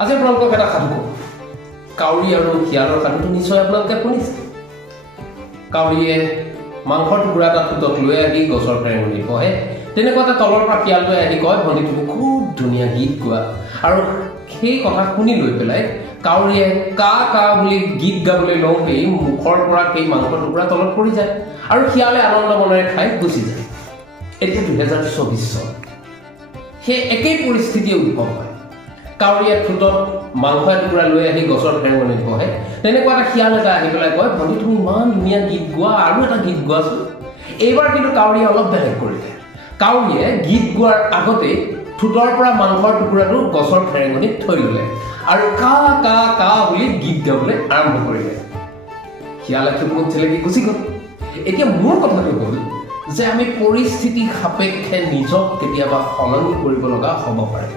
আজি আপোনালোকক এটা সাধু কওঁ কাউৰী আৰু শিয়ালৰ সাধুটো নিশ্চয় আপোনালোকে শুনিছে কাউৰীয়ে মাংসৰ টুকুৰা এটা ঠোঁটত লৈ আহি গছৰ ফেৰেঙনিত বহে তেনেকুৱাতে তলৰ পৰা শিয়ালটোৱে আহি কয় ভণ্টি তুমি খুব ধুনীয়া গীত গোৱা আৰু সেই কথা শুনি লৈ পেলাই কাউৰীয়ে কা কা বুলি গীত গাবলৈ লওঁতেই মুখৰ পৰা সেই মাংসৰ টুকুৰা তলত পৰি যায় আৰু শিয়ালে আনন্দ মনেৰে খাই গুচি যায় এতিয়া 2024 চন সেই একেই পৰিস্থিতিয়ে উদ্ভৱ হয় কাউৰীয়ে ঠোঁটত মাংস এটুকুৰা লৈ আহি গছৰ ফেৰেঙনিত বহে তেনেকুৱা এটা শিয়াল এটা আহি পেলাই কয় ভণ্টি তুমি ইমান ধুনীয়া গীত গোৱা আৰু এটা গীত গোৱাচোন এইবাৰ কিন্তু কাউৰীয়ে অলপ বেলেগ কৰিলে কাউৰীয়ে গীত গোৱাৰ আগতে ঠোঁটৰ পৰা মাংসৰ টুকুৰাটো গছৰ ফেৰেঙনিত থৈ ল'লে আৰু কা কা কা বুলি গীত গাবলৈ আৰম্ভ কৰিলে শিয়ালে ঠোঁট চেলেকি গুচি গ'ল এতিয়া মোৰ কথাটো হ'ল যে আমি পৰিস্থিতি সাপেক্ষে নিজক কেতিয়াবা সলনি কৰিব লগা হ'ব পাৰে